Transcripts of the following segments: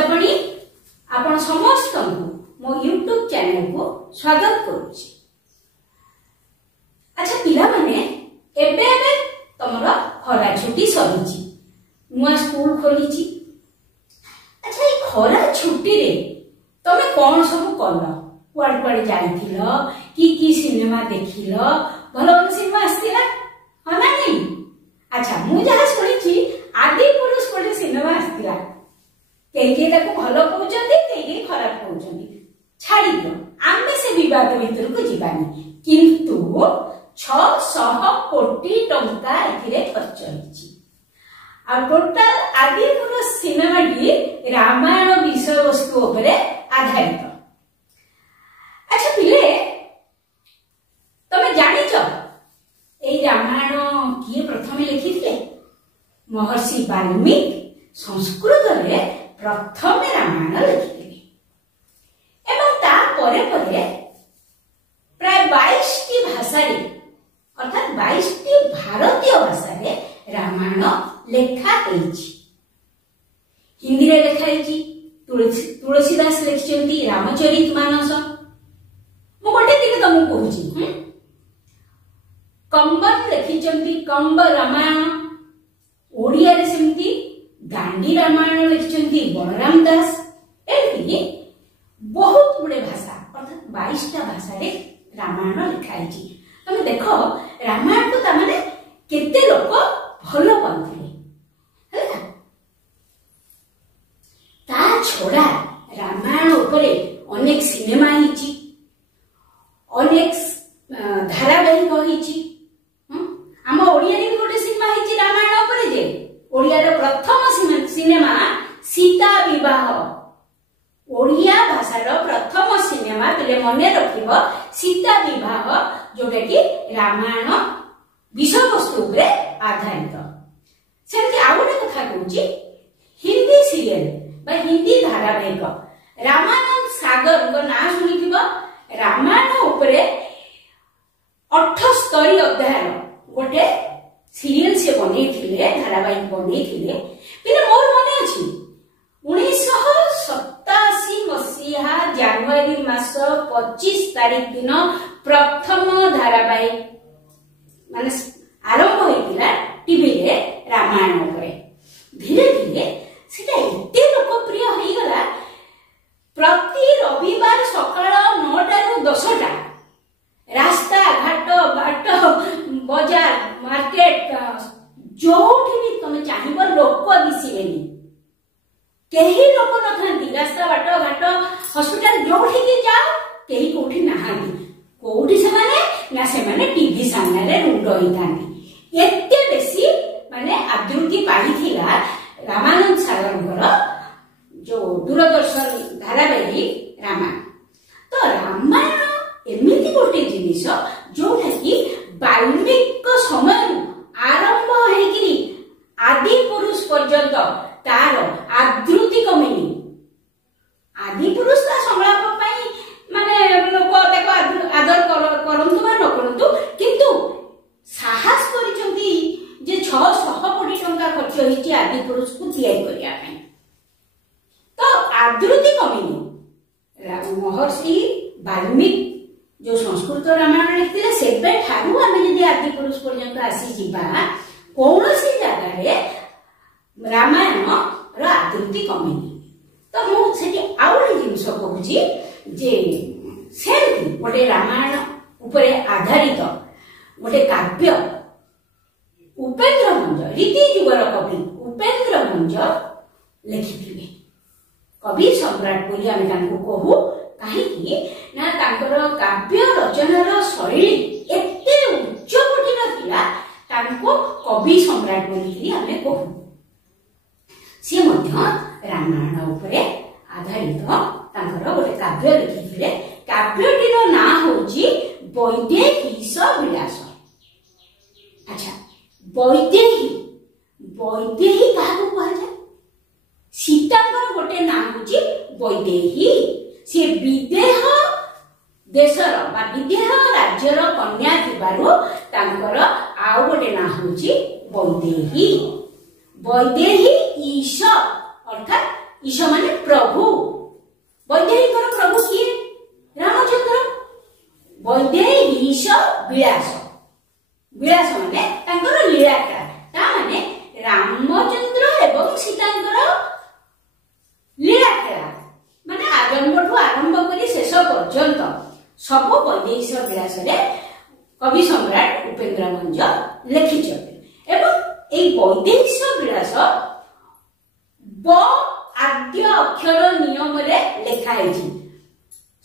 सप्तपणी आपण समस्त मो यूट्यूब चैनल को स्वागत करुछि। अच्छा पिला माने एबे एबे तमरा खरा छुट्टी सरीछि, नुआ स्कूल खोलीछि। अच्छा ए खरा छुट्टी रे तमे कोन सब करलो, कुआड कुआड जाइथिलो की सिनेमा देखिलो, भलो सिनेमा आस्तिला हा ना नहीं? अच्छा मु जहा सुनिछि आदि पुरुष कोटे सिनेमा आस्तिला, केही ताको भलो कहउछन्ती, केही खराब कहउछन्ती। छाड़ी दो, आमे से विवाद भीतर को जीवानी, किंतु 600 कोटी टंका एथिरे खर्च होइछि। आ टोटल आदि पुरुष सिनेमा डी रामायण विषय वस्तु उपरे आधारित। अच्छा पिले तमे जानिछ ए रामायण किए प्रथम लिखिथिले? महर्षि वाल्मीकि संस्कृत रे प्रथम रामायण लिखिथिले एवं ता परे परे प्राय 22 टी भाषा रे अर्थात 22 टी भारतीय भाषा रे रामायण लेखा हेछि। हिंदी रे लेखा हेछि, तुलसीदास लिखिचंती रामचरितमानस। मु गोटे दिके तमु कहूछि, कंबन लिखिचंती कंब रामायण, ओडिया रे सेमती दांडी रामायण लिखिचंती बलराम दास। एमती बहुत गुडे भाषा अर्थात 22 टा भाषा रे रामायण लिखा हेछि। तमे देखो रामायण को ता माने केते लोक भलो पाउथिले हैला। ता छोड़ा रामायण उपरे अनेक सिनेमा हिची, अनेक धारावाहिक हिची। आम ओडिया रे गोटे सिनेमा हिची रामायण उपरे जे ओडिया रे प्रथम सिनेमा सीता विवाह। ओडिया भाषार प्रथम सिनेमा पिले मने रखिबो सीता विवाह, जोटा कि रामायण विषय वस्तु उपरे आधारित। सेमति आ गोटे कथा कहूची, हिंदी सीरियल बा हिंदी धारावाहिक रामानंद सागर को ना सुनिथिबो। रामायण उपरे 78 अध्याय गोटे सीरियल से बनेथिले, धारावाहिक बनेथिले। पिले मोर मने अछि 1987 मसीहा जनवरी मास 25 तारिख दिन प्रथम धारावाहिक माने आरंभ होइतिला टीवी रे रामायण उपरे। धीरे धीरे सेटा एते लोकप्रिय होई गला, प्रति रविवार सकाळ 9 टा रु 10 टा रास्ता घाट बाट बाजार मार्केट जोठी भी तुम चाहिबो लोक दिसिबेनी, केही लोक नथांती। रास्ता बाट घाट हॉस्पिटल जोठी की जाओ केही कोठी नहांती, कोठी से माने टीवी सामने रे रुंड होइतांती। एते बेसी माने आदृति पाइथिला रामानंद सागरଙ୍କର जो दूरदर्शन धारावाहिक रामायण। तो रामायण एमिति गोटे जिनिस जोटा कि वाल्मीकि समय आरंभ हेकिरी आदि पुरुष पर्यंत तार आदृति कमिनी। आदि पुरुष ता संलाप पई माने लोक ताको आदर करंतु बा न करंतु, किंतु साहस करिसंती जे 600 कोटी टंका खर्च होइछि आदि पुरुष को तैयारी करिया पई। तो आदृति कमिनी। महर्षि वाल्मीकि जो संस्कृत रामायण लिखिले सेबे ठारू आमे यदि आदि पुरुष पर्यंत आसी जिबा कोनोसी जगह रे रामायण रो आदृति कमिनी। तो मु सेठी आउरी जिंस कहूची जे सेमती गोटे रामायण उपरे आधारित गोटे काव्य उपेन्द्र मंज रीति जुगर कवि उपेन्द्र मंज लिखिथिले। कवि सम्राट बोली आमे तांको कहू, काहेकि ना तांकर काव्य रचनार शैली एते उच्च कोटिर थिला, तांको कवि सम्राट बोली आमे कहू। से मध्य रामायण उपरे आधारित तांकर गोटे काव्य लिखिथिले। काव्यटीर ना होची वैदेहीश विलास। अच्छा वैदेही काहाको कहजा? सीतांकर गोटे ना होची वैदेही। से विदेह देशर बा विदेह राज्यर कन्या थिबारु तांकर आउ गोटे ना होची वैदेही। वैदेही ईश अर्थात ईश माने प्रभु वैदेहीकर प्रभु किए रामचंद्र वैदेहीश विलास विलास माने तांकर लीला खेला ता माने रामचंद्र एवं सीतांकर लीला खेला माने आरंभ करी शेष पर्यंत सब वैदेहीश विलास रे कवि सम्राट उपेन्द्र भंज लिखिछथि एवं एई वैदेहीश विलास ब आद्य अक्षर नियम रे लेखा है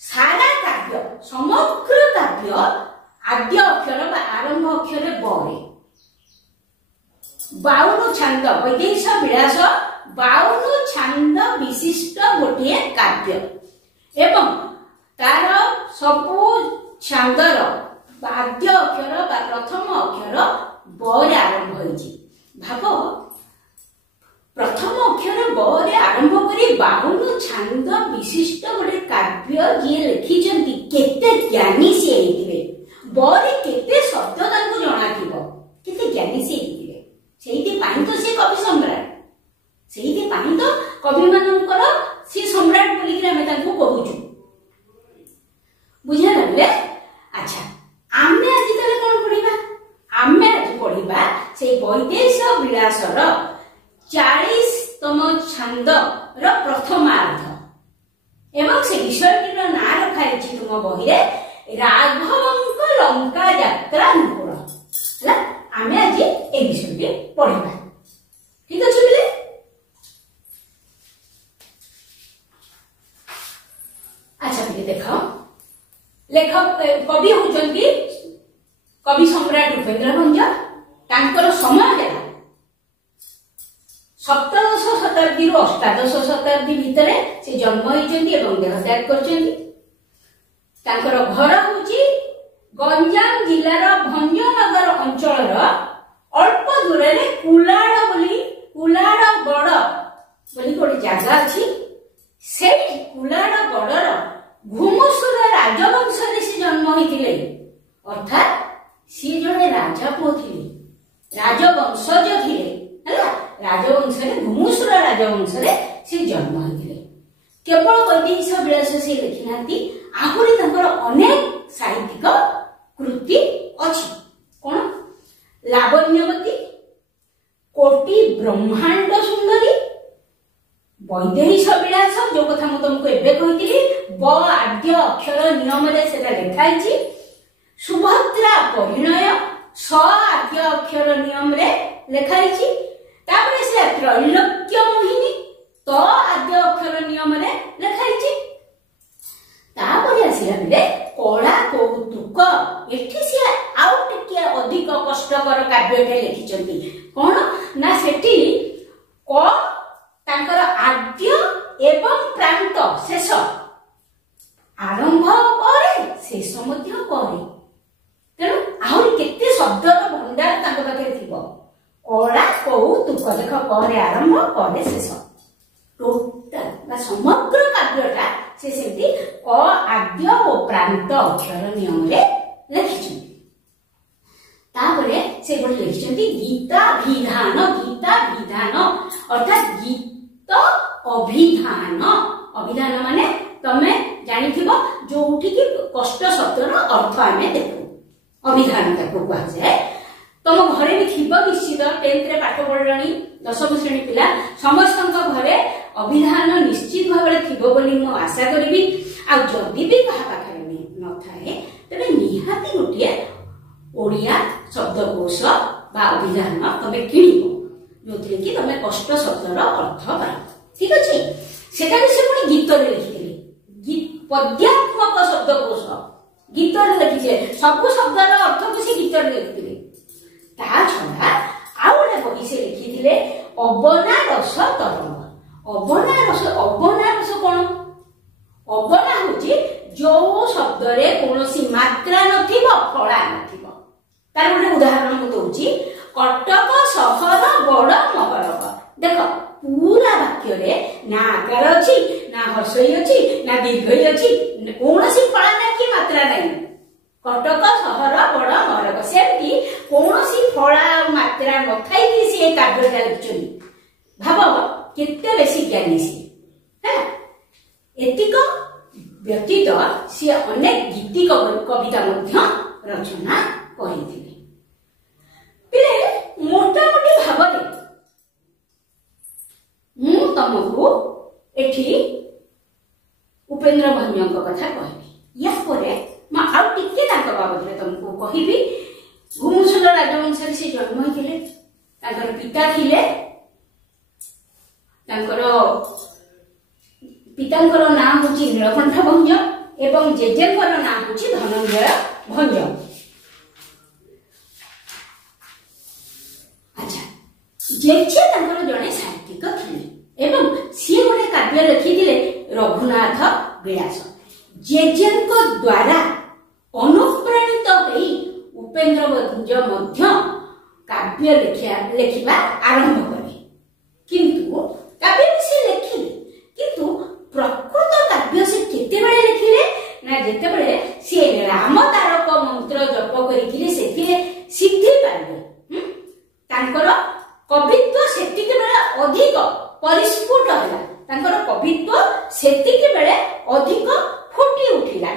सारा काव्य समग्र काव्य आद्य अक्षर बा आरंभ अक्षर बरे 52 छंद वैदेहीश विलास 52 छंद विशिष्ट गोटे काव्य एवं तार सबु छंदर आद्य अक्षर बा प्रथम अक्षर बरे आरंभ होइछि भाव प्रथम अक्षर बरे आरंभ करी 52 छंद विशिष्ट गोटे काव्य जी लिखिचंती केते ज्ञानी से हेतिबे बरे केते शब्द तांको जणा थिबो केते ज्ञानी से हेतिबे सेहिति पाइन तो से कवि सम्राट सेहिति पाइन तो कवि मानकर से सम्राट बोली कि हमें तांको कहूछु बुझा लागले अच्छा आमे आज तले कोन पढिबा आमे आज पढिबा से वैदेहीश विलासर 40तम छंद र प्रथमार्ध एवं से विषयटीर ना रखाई तुम बही राघवंक लंका यात्रा अनुकूल है आमे आज ए विषयटी पढ़िबा ठीक अछि बोले अच्छा बोले देखो लेखक कवि होचंती कवि सम्राट उपेन्द्र भंज तांकर समय है 17 शताब्दी रो 18 शताब्दी भितर से जन्म होइचंती एवं देहत्याग करचंती तांकर घर होची गंजाम जिल्लार भंजनगर अंचल अल्प दूर रे कुलाड़गड़ बोली गोटे जगह अछि से कुलाड़गड़र घुमुसुर राजवंश रे से जन्म होइतिले अर्थात सी जने राजा पुओ थिले राजवंशज थिले हला राजवंश रे घुमुसुर राजवंश रे से जन्म होइतिले केवल वैदेहीश विलास से लिखि नाती आहुरी तांकर अनेक साहित्यिक कृति अछि कोन लावण्यवती कोटि ब्रह्मांड सुंदरी वैदेहीश विलास जो कथा मु तुमको एबे कहितिली ब आद्य अक्षर नियम रे सेटा लिखाई छी सुभद्रा परिणय स आद्य अक्षर नियम रे लिखाई छी तापरे से त्रैलोक्य मोहिनी तो आद्य अक्षर नियम रे लिखाई छी तापरे आसिला बिले कला कौतुक एठी से आउ टिके अधिक कष्टकर काव्यटे लिखिचंती कोन ना सेठी क तांकर आद्य एवं प्रांत शेष आरंभ करे शेष मध्य करे तेणु आहुरी केते शब्दर भंडार तांको पाखे थिबो कला कौतुक देख करे आरंभ करे शेष टोटल बा समग्र काव्यटा से सेठी क आद्य और प्रांत अक्षर नियम रे लिखिचंती तापरे से गोटे लिखिचंती गीता विधान अर्थात गीत अभिधान अभिधान माने तमे जानि थिबो जोठी की कष्ट शब्दर अर्थ आमे देखु अभिधान ताको कुआ जाय तम घरे भी थिबो निश्चित 10th रे पाठ पढलणी 10th श्रेणी पिला समस्तंक घरे अभिधान निश्चित भाबरे थिबो बोली मो आशा करबी आ जदि भी कहा पाखरे न थाए तबे निहाती गोटिए ओडिया शब्दकोश बा अभिधान तमे किनिबो जोथि कि तमे कष्ट शब्दर अर्थ पा ठीक अछि सेटा से पुनी गीत रे लिखिले गीत पद्यात्मक शब्दकोश गीत रे लिखिले सब शब्दर अर्थ को से गीत रे लिखिले ता छडा आउले बही से लिखिले अबना रस तरंग अबना रस कोन अबना होची जो शब्द रे कोनोसी मात्रा नथिबो फळा नथिबो तार गोटे उदाहरण को दउची कटक सहर बड़ मगरक देख पूरा वाक्य रे ना आकार अछि ना हर्षई अछि ना दीर्घई अछि कोनोसी फळा ना की मात्रा नै कटक सहर बड़ मगरक सेति कोनोसी फळा मात्रा न थाई कि से काव्य लिखचनी भाव केते बेसी ज्ञानी सी है एतिक व्यतीत सी अनेक गीति कविता रचना करथिले। मोटामोटी भाव मु तुमको एठी उपेन्द्र भंजक कथा कहबी। या परे म आउ टिके तांक बाबद तुमको कहबी। घुमुसुल राजवंश से जन्म होइथिले। तांकर पिता थिले तांकर पितांकर नाम होची नीलकंठ भंज एवं जेजेंकर नाम होची धनंजय भंज। अच्छा जेजे तांकर जने साहित्यिक थिले एवं सी गोटे काव्य लिखिथिले रघुनाथ विलास। जेजेंको द्वारा अनुप्राणित होई उपेन्द्र भंज मध्य काव्य लिखिबा आरंभ करे। किंतु काव्य से लिखिले किंतु प्रकृत काव्य से केते बेले लिखिले ना जेते बेले से राम तारक मंत्र जप करिथिले सेथिले सिद्धि पाइले। तांकर कवित्व सेतिके बेले अधिक परिस्फुट होला। तांकर कवित्व सेतिके बेले अधिक फुटी उठिला।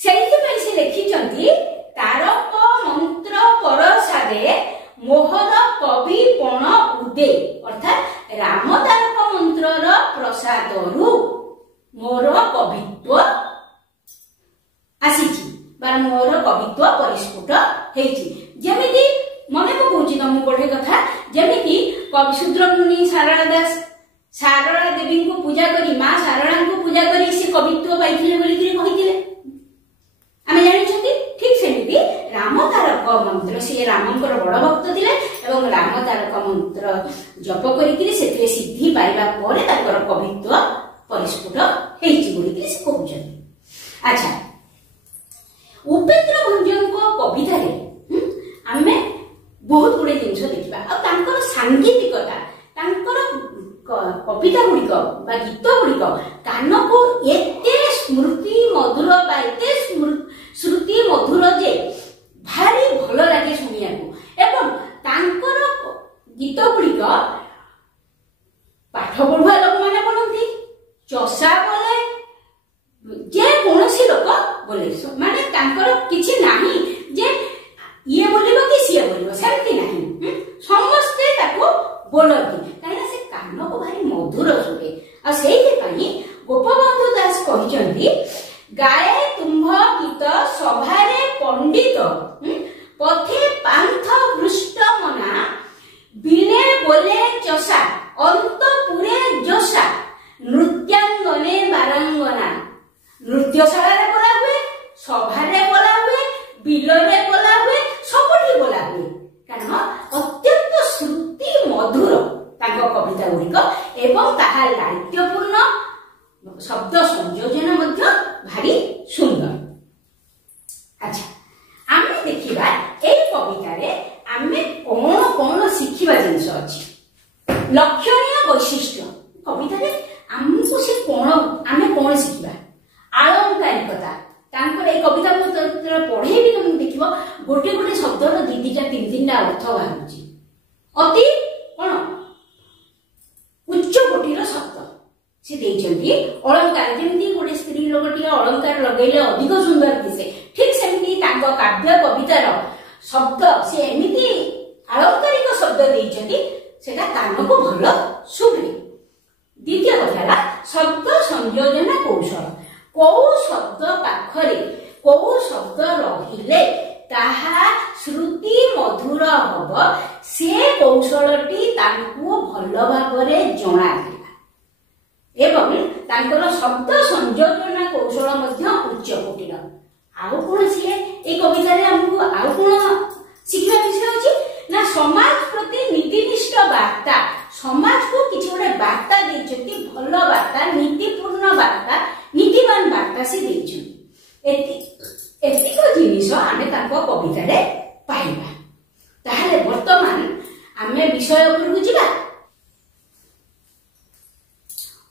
सेति पे से लिखिचंती तारक मंत्र परसादे मोहर कवि पण उदे। अर्थात राम तारक मंत्रर प्रसादरु मोर कवित्व आसीची बा मोर कवित्व परिस्फुट हेची। जेमिति मने को कहूची तुम गोटे कथा जेमिति कवि शूद्रमुनि सारला दास सारला देवी को पूजा करी मां सारला को पूजा करी से कवित्व पाइथिले बोली कहिथिले आमे जानिछंती। ठीक सेमिति राम तारक मंत्र से रामंकर बड़ भक्त थिले एवं राम तारक मंत्र जप करिकरी सेते सिद्धि पाइबा परे ताकर कवित्व परिस्फुट हेची बोली से कहउछंती। अच्छा उपेन्द्र भंजको कविता रे आमे बहुत गुडे जिंस देखिबा आ तांकर सांगीतिकता तांकर कविता गुड़िक बा गीत गुड़िक कान को एते स्मृति मधुर बा एते श्रुति मधुर जे भारी भल लागे सुनिया को एवं तांकर गीत गुड़िक पाठ पढ़ुआ लोक माने बोलती चषा बोले जे कोनोसी लोक बोले माने तांकर किछि नाही जे ये बोलिबो कि सिए बोलिबो सेमति नाही समस्ते ताको बोलती काहे से कान को भारी मधुर सुने। आ सेहि पई गोपबंधु दास कहिचंती गाए तुम्भ गीत सभारे पंडित पथे पांथ पृष्ठ मना बिले बोले चषा अंतपुरे जषा नृत्यांगने बारंगना। नृत्यशाला रे बोला हुए सभारे बोला हुए बिलरे बोला हुए सबठी बोला हुए कारण अत्यंत श्रुति मधुर तांको कविता गुड़िक एवं ताहा लालित्यपूर्ण शब्द संयोजन मध्य भारी सुंदर। अच्छा आमे देखिबा ए कविता रे आमे कोन कोन शिखिबा जिंस अछि लक्षणीय वैशिष्ट्य कविता रे हमको से कोन आमे कोन शिखिबा आलंकारिकता तांकर ए कविता को पढ़े भी तुम देखिबो गोटे गोटे शब्द रो दी दीटा तीन तीनटा अर्थ बाहरुची अति कोन उच्च कोटिर शब्द से देइचंती। अलंकार जेमती गोटे स्त्री लोकटी अलंकार लगैले अधिक सुंदर दिसे ठीक सेमती तांको काव्य कवितार शब्द से एमिति अलंकारिक शब्द देइचंती सेटा कान को भल सुबे। द्वितीय कथा शब्द संयोजन कौशल को शब्द पाखरे को शब्द रहिले ताहा श्रुति मधुर हब से कौशलटी तांको भल भाबरे जणा एवं तांकर शब्द संयोजन कौशल मध्य उच्च कोटिर। आउ कोन से ए कविता रे हमहु आउ कोन शिक्षा विषय अछि ना समाज प्रति नीतिनिष्ठ वार्ता समाज को किछि गोटे वार्ता दैछथि भल वार्ता नीतिपूर्ण वार्ता नीतिमान वार्ता से दैछथि एतिक जिनिस आमे तांको कविता रे पाइबा। ताहाले वर्तमान आमे विषय उपरकु जिबा।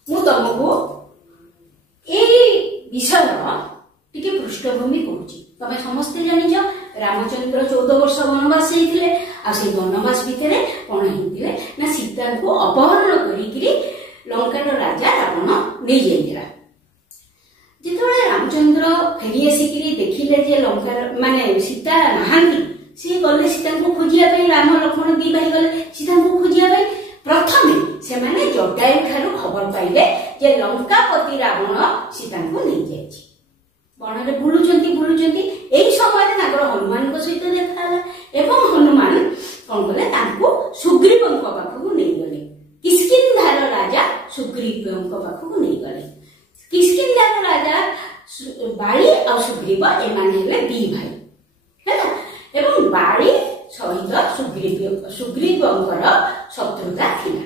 मु तुमको ए विषय टिके पृष्ठभूमि कहूची। तमे समस्ते जानिछ रामचंद्र 14 वर्ष वनवास जाइथिले आ से वनवास भितरे कोन हिथिले ना सीता को अपहरण करिकरी लंकार नहीं जाइला जिते रामचंद्र फेरी आसिकी देखिले जे लंका माने सीता नहांती सी गले सीता को खोजिया राम लक्ष्मण दी भाई गले सीता को खोजिया प्रथम से माने जटायु ठारू खबर पाइले जे लंकापति रावण सीता को नहीं जाइछि वन में बुलुचंती बुलुचंती एई समय हनुमान सहित देखा एवं हनुमान कौन कले सुग्रीव पाखक नहीं गले किष्किंधार राजा सुग्रीव पाखक नहीं गले किष्किंधार राजा बाली और सुग्रीव एमाने दी भाई है एवं बाली सहित सुग्रीवंकर शत्रुता थिला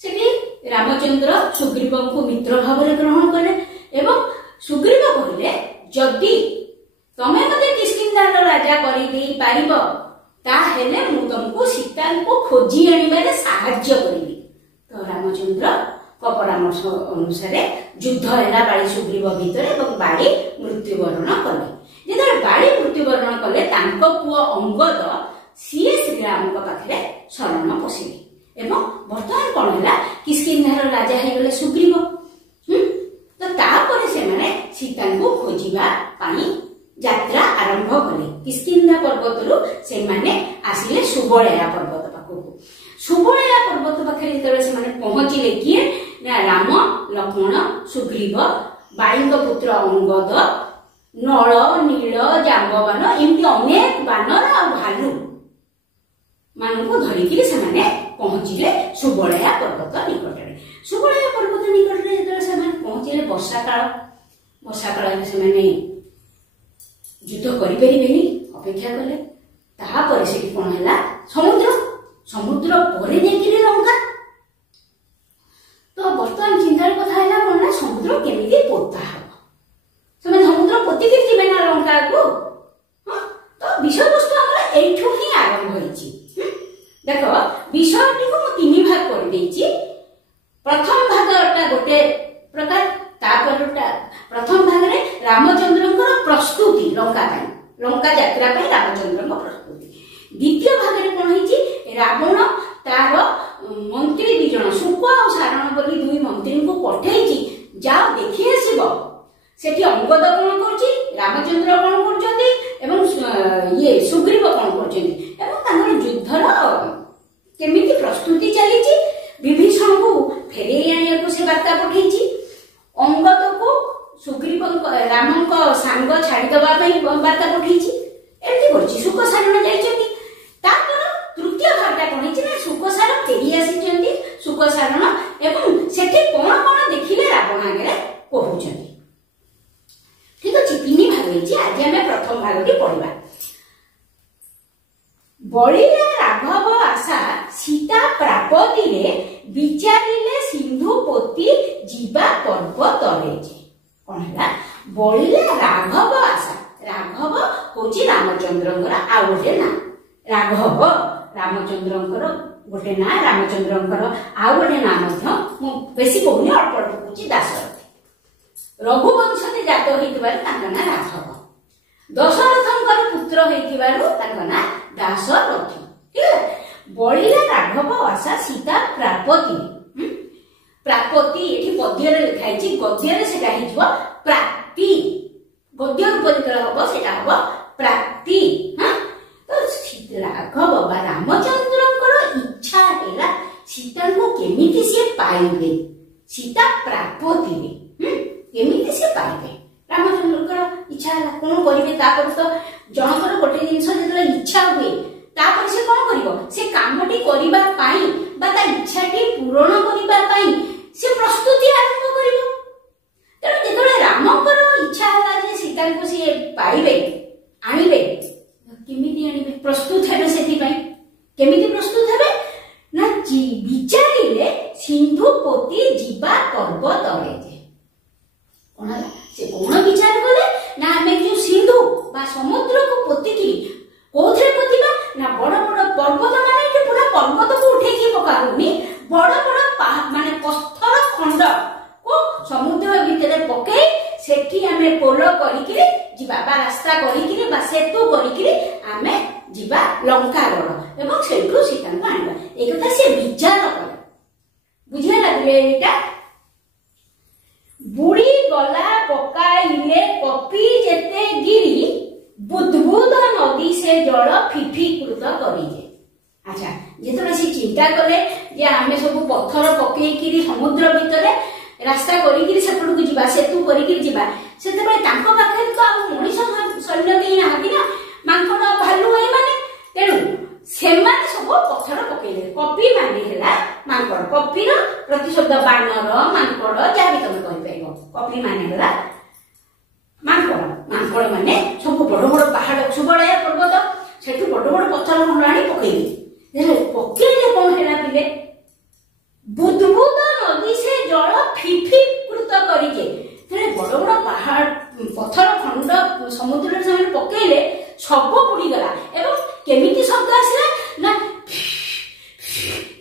सेठी रामचंद्र सुग्रीव को मित्र भाव ग्रहण कले एवं सुग्रीव कहले जदि तमे मते किष्किंधार राजा करि देई पारिबो ताहेले मु तुमको सीता को खोजी आनिबारे साहाय्य करिबी तो रामचंद्र को परामर्श अनुसार युद्ध हैला बाली सुग्रीव भितर एवं बाली मृत्युवरण कले जेते बाली मृत्युवरण कले तांको पुओ अंगद सीए श्रीराम को पाखरे शरण पसिले एवं वर्तमान कोन हैला किष्किंधार राजा हे गले सुग्रीव तो तापर से माने सीता को खोजिबा पानी यात्रा आरंभ कले किष्किंधा पर्वतरु से माने आसिले सुबळया पर्वत पाखु सुबळया पर्वत पाखरे जेतबे से माने पहुंचिले किए ना राम लक्ष्मण सुग्रीव बाईंग पुत्र अंगद नळ नील जांबवान एमती अनेक बानर आ भालू मानकु धरिकि से माने पहुंचिले सुबळया पर्वत निकटरे सुबळया पर्वत निकटरे जेतबे से माने पहुंचिले वर्षा काल से माने युद्ध करिपरिबेनी अपेक्षा कले ताहापर से कोन हैला समुद्र समुद्र परे देखिले लंका तो वर्तमान चिंतार कथा हैला कोन समुद्र केमिति पोता हो समय समुद्र पोती के जिबे ना लंका को तो विषय वस्तु हमरा एठु ही आरंभ होईची देखो विषयटी को तीन भाग कर देची प्रथम भागटा गोटे प्रकार तापरटा प्रथम भाग रे रामचंद्रंकर प्रस्तुति लंका यात्रा पे रामचंद्रंकर प्रस्तुति द्वितीय भाग रे कोन होईची रावण तार मंत्री दि जण सुक और सारण बोली दुई मंत्री को पठेईची जाओ देखि आसीबो सेठी अंगद कोन करची रामचंद्र कोन करचंदी एवं ये सुग्रीव कोन करचंदी एवं तांकर युद्धर केमिति प्रस्तुति चलीची विभीषण को फेरे आनिया को से वार्ता पठेईची अंगद को सुग्रीव राम को सांग छाड़ी दबा वार्ता पठेईची एमती करची सुक सारण जाइछंती तापर तृतीय भागटा कोन हिची ना सुक सारण फेरी आसीचंती सुक सारण एवं सेठी कोन कोन देखिले रावण आगे कहउचंती ठीक अछि तीन भाग हिची आज हम प्रथम भागटी पढिबा बळिला राघव आशा सीता प्रापति रे विचारिले सिंधुपति जीवा पर्वत रे कोन हला बळिला राघव आशा राघव होची रामचंद्रंकर आ गोटे ना राघव रामचंद्रंकर गोटे ना रामचंद्रंकर आ गोटे ना मध्य मु बेसी कहूनी अल्प अल्प कहूची दाशरथ रघुवंश से जात होइतिबार तांका ना राघव दशरथंकर पुत्र होइतिबारु तांका ना दाशरथ ठीक है बळिला राघव आशा सीता प्रापति प्रापति एठी पद्य रे लिखाइछि गद्य रे सेटा हिजबो प्राप्ति गद्य रूप जेतला हबो सेटा हबो प्राप्ति हां तो राघव बा रामचंद्रंकर इच्छा हैला सीता को केमिति से पाइबे सीता प्रापति रे केमिति से पाइबे रामचंद्रंकर इच्छा हैला कोन करिवे तापर तो जनकर गोटे जिंस जेतला इच्छा हुए तापर से कोन करिवो से कामटी करिबा पाई बा ता इच्छाटी पूर्ण करिबा पाई से प्रस्तुति आरंभ करिवो तेणु जेतले रामकर इच्छा हला जे सीता को से पाइबे आनिबे केमिति आनिबे प्रस्तुत हेबे सेति पाई केमिति प्रस्तुत हेबे ना विचारिले सिंधुपति जीवा पर्वत रे कोन से कोन विचार कले ना हमें जो सिंधु बा समुद्र को पोतिकी कोथरे पोतिबा ना बड़ बड़ पर्वत माने कि पूरा पर्वत को उठे की पकाउनी बड़ बड़ माने पत्थर खंड को समुद्र भीतर पके सेठी हमें पोल करिकि जिबा बा रास्ता करिकि बा सेतु करिकि हमें जिबा लंका गड़ एवं सेठु सीता को आनिबा एक कथा से विचार करे बुझे लागले एटा अच्छा जेतबे से चिंता कले जे आमे सब पत्थर पकेइकिरी समुद्र भितरे रास्ता करिकिरी सेपटू को जिबा सेतु करिकिरी जिबा सेतबे तांको पाखे तो आ मनीष सैन्य केही नाहाती ना मांकड़ भालू एई माने तेणु सेमाने सब पत्थर पकेइले कपि माने हैला मांकड़ कपिर प्रतिशब्द बानर मांकड़ जाबी तमे कहि परबो कपि माने हैला मांकड़ मांकड़ माने सब बड़ बड़ पहाड़ सुबळया पर्वत सेठू बड़ बड़ पत्थर खंडाणी पकेइले देले पकेइले कोन हैला पिले बुदबुद नदी से जल फिफी कृत करिके तेरे बड़ बड़ पहाड़ पत्थर खंड समुद्र से पकेइले सब बुड़ी गला एवं केमिति शब्द आसिला ना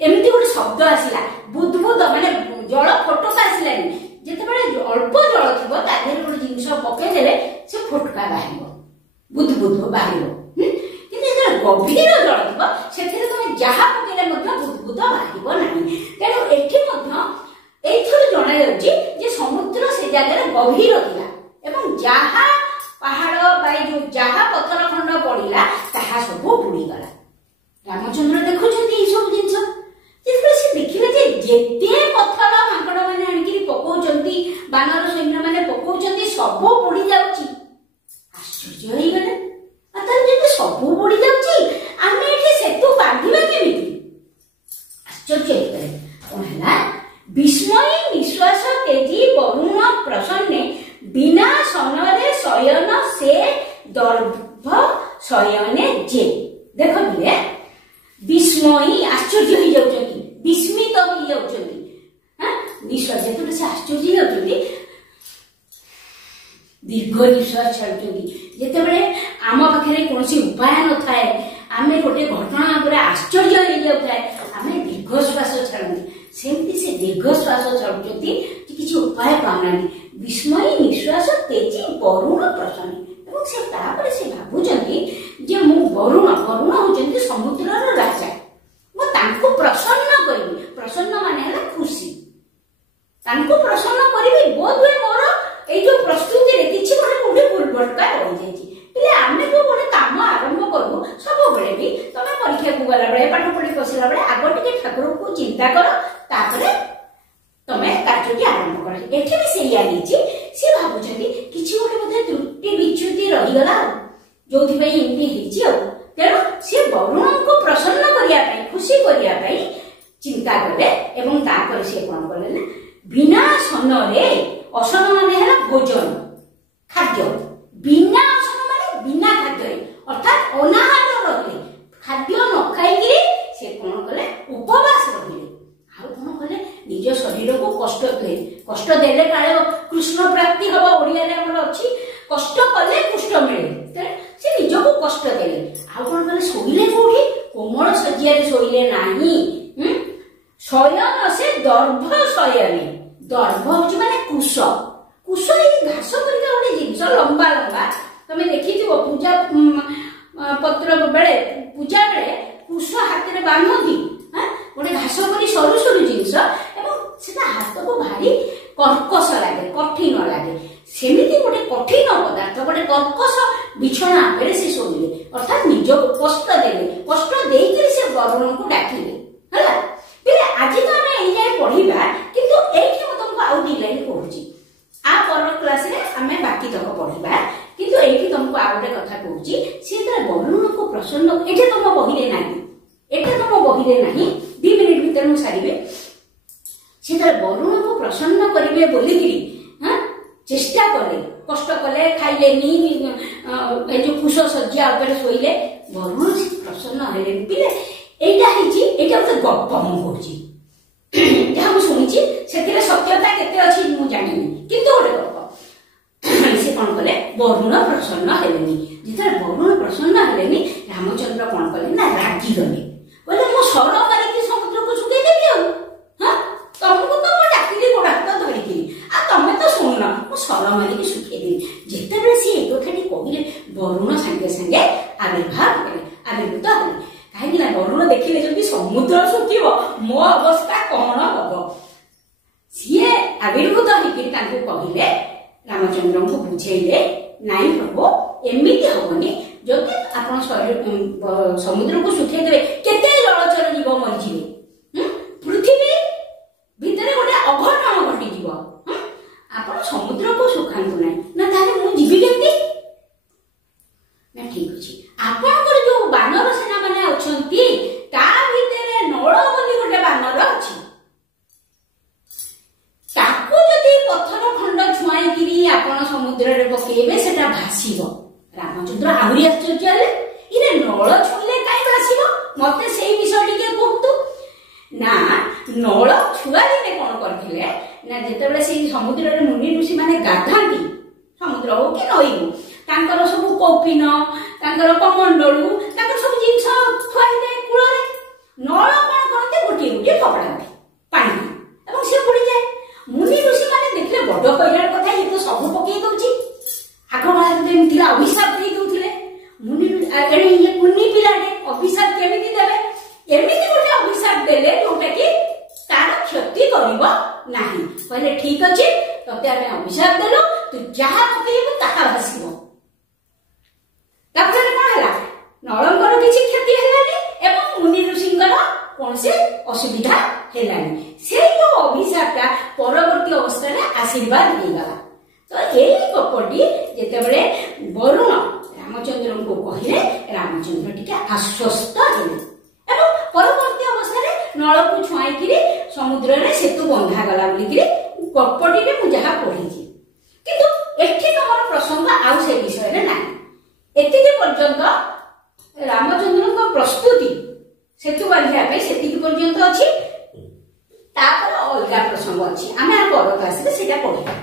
एमिति गोटे शब्द आसिला बुदबुद माने जल फटका आसिलानी जेतेबेले अल्प जल थिबो ता देहरे गोटे जिंस पके देले से फटका बाहिबो बुदबुद बाहिबो गभीर जल थिबो सेथिरे तमे जहा पकेले मध्य बुदबुद बाहिबो नाही तेणु एठी मध्य एथुर जणा जाउची जे समुद्र से जगह गभीर थिला एवं जहा पहाड़ बाई जो जहा पत्थर खंड पड़िला ताहा सब बुड़ी गला रामचंद्र देखुछथि ई सब जिंस जेते से देखिले जे जेते पत्थर मांकड़ माने आनिकरी पकोचंती बानर सैन्य माने पकोचंती सब बुड़ी जाउची आश्चर्य होई गले अतन जे सब बुड़ी जाउची आमे एठी सेतु बांधिबा केमिति आश्चर्य होई गले कोन हैला विस्मय निश्वास तेजी वरुण प्रसन्ने बिना सनरे शयन से दर्भ शयने जे देख बिले विस्मयी आश्चर्य हो जाउछथि विस्मित हो जाउछथि हां निश्वास जेतु से आश्चर्य हो जाउछथि दीर्घ निश्वास छाड़ुछथि जेतेबेले आम पाखरे कोनसी उपाय न थाए आमे गोटे घटना पर आश्चर्य हो जाउथाय आमे दीर्घ श्वास छाड़ुछथि सेमती से दीर्घ श्वास छाड़ुछथि किछि उपाय पाउनानी विस्मय निश्वास तेजी वरुण प्रसन्न एवं से तापर से भाबुचंती जे मु वरुण वरुण होचंती समुद्रर राजा मु तांको प्रसन्न करबी प्रसन्न माने हला खुशी तांको प्रसन्न करबी बहुत वे मोर ए जो प्रस्तुति रे किछि गोटे कोठे भूलभटका रहि जायछि એટલે आमे जो गोटे काम आरंभ करू सब बेले भी तमे परीक्षा को गला बेले पाठ पढी बसिला बेले आगो टिके ठाकुर को चिंता करो तापरे तमे कार्यटी आरंभ कर एठी भी सेया हिची से भाबुछथि किछि गोटे मध्ये त्रुटि विच्युति रहि गला जोथि पई इमति हिची आ तेरो से वरुण को प्रसन्न करिया पई खुशी करिया पई चिंता करले एवं तापर से कोन करले ना बिना सनरे असन माने हला भोजन खाद्य बिना असन माने बिना खाद्य अर्थात अनाहार रहले खाद्य न खाई कि से कोन करले उपवास रहिले आ कोन करले निज शरीर को कष्ट देले काले कृष्ण प्राप्ति हबो ओडिया रे हमर अछि कष्ट कले कृष्ण मिले से निज को कष्ट देले आ कोन करले सोइले कोठी कोमल सजिया रे सोइले नाही शयन से दर्भ शयने दर्भ होची माने कुश कुश ई घास परिका ओडे जिंस लंबा लंबा तमे देखिथिबो पूजा पत्र बेले पूजा बेले कुश हाथ रे बांधती हां ओडे घास परि सरू सरू जिंस एवं सेटा हाथ को भारी कर्कश लागे कठिन लागे सेमिति गोटे कठिन पदार्थ गोटे कर्कश बिछना बेले से सोइले अर्थात निज को कष्ट देले कष्ट देइकरी से वरुण को डाकिले हला बेले आज तो हमें एई जाय पढिबा किंतु एठी म तुमको आउ दी लाइन कहूची आ पर क्लास रे हमें बाकी तक पढिबा किंतु एठी तुमको आउटे कथा कहूची से तर वरुण को प्रसन्न एठी तुम बहिरे नाही 2 मिनिट भीतर मु सारिबे से तर वरुण को प्रसन्न करिवे बोलिगिरी हां चेष्टा कले कष्ट कले खाइले नी ए जो कुश सज्जा ऊपर सोइले वरुण से प्रसन्न हेले पिले एटा हिची एटा तो गप्प मु कहूची जहाँ मु सुनिची सेतिरे सत्यता केते अछि मु जानिनी किंतु ओटे गप्प से कोन कले वरुण प्रसन्न हेलेनी जेते वरुण प्रसन्न हेलेनी रामचंद्र कोन कले ना रागी गले बोले मु सर मारी कि समुद्र को सुके देबी हां तुमको तो मु डाकिली गोडा तो धरिकी आ तमे तो सुनना मु सर मारी कि सुके देबी जेते बेले से एतो खाली कहिले वरुण संगे संगे आविर्भाव करे आविर्भूत होले काहे ना वरुण देखिले जदि समुद्र सुकिबो मो अवस्था कोन हबो सिए आविर्भूत होइकि तांको कहिले रामचंद्र को बुझेइले नाई प्रभु एमिति होबनी जदि आपण समुद्र को सुखे देबे केते जल ନା ନଳ ଛୁଆ ଦିନେ କଣ କରିଥିଲେ ନା ଯେତେବେଳେ ସେଇ ସମୁଦ୍ରରେ ମୁନି ଋଷି ମାନେ ଗାଧାନ୍ତି ସମୁଦ୍ର ହଉ କି ନଈ ହଉ ତାଙ୍କର ସବୁ କୌପିନ ତାଙ୍କର କମଣ୍ଡଳୁ ତାଙ୍କର ସବୁ ଜିନିଷ ଥୁଆ ହେଇଥାଏ କୂଳରେ ନଳ କଣ କରନ୍ତି ଗୋଟିଏ ଗୋଟିଏ ଫୋପାଡନ୍ତି ପାଣି ଏବଂ ସେ ବୁଡିଯାଏ ମୁନି ଋଷି ମାନେ ଦେଖିଲେ ବଡ ହଇରାଣ କଥା ଇଏ ତ ସବୁ ପକେଇ ଦଉଛି ଆଗ ଏମିତି ଅଭିଶାପ ଦେଇ ଦଉଥିଲେ ମୁନି ଇଏ କୁନି ପିଲାଟେ ଅଭିଶାପ କେମିତି ଦେବେ ଏମିତି ଗୋଟେ ଅଭିଶାପ ଦେଲେ ଯୋଉଟା କି ତାର କ୍ଷତି କରିବ ନାହିଁ କହିଲେ ଠିକ ଅଛି ତତେ ଆମେ ଅଭିଶାପ ଦେଲୁ ତୁ ଯାହା ପକେଇବୁ ତାହା ଭାସିବ ତାପରେ କଣ ହେଲା ନଳଙ୍କର କିଛି କ୍ଷତି ହେଲାନି ଏବଂ ମୁନି ଋଷିଙ୍କର କୌଣସି ଅସୁବିଧା ହେଲାନି ସେଇ ଯୋଉ ଅଭିଶାପଟା ପରବର୍ତ୍ତୀ ଅବସ୍ଥାରେ ଆଶୀର୍ବାଦ ହେଇଗଲା ତ ଏଇ ଗପଟି ଯେତେବେଳେ ବରୁଣ ରାମଚନ୍ଦ୍ରଙ୍କୁ କହିଲେ ରାମଚନ୍ଦ୍ର ଟିକେ ଆଶ୍ୱସ୍ତ ହେଲେ ଏବଂ ପରବର୍ତ୍ତୀ ଅବସ୍ଥାରେ ନଳକୁ ଛୁଆଇକିରି ସମୁଦ୍ରରେ ସେତୁ ବନ୍ଧାଗଲା ବୋଲିକିରି ଗପଟିରେ ମୁଁ ଯାହା ପଢିଛି କିନ୍ତୁ ଏଠି ତମର ପ୍ରସଙ୍ଗ ଆଉ ସେ ବିଷୟରେ ନାହିଁ ଏତିକି ପର୍ଯ୍ୟନ୍ତ ରାମଚନ୍ଦ୍ରଙ୍କ ପ୍ରସ୍ତୁତି ସେତୁ ବାନ୍ଧିବା ପାଇଁ ସେତିକି ପର୍ଯ୍ୟନ୍ତ ଅଛି ତାପରେ ଅଲଗା ପ୍ରସଙ୍ଗ ଅଛି ଆମେ ଆଉ ପରକୁ ଆସିଲେ ସେଇଟା ପଢିବା।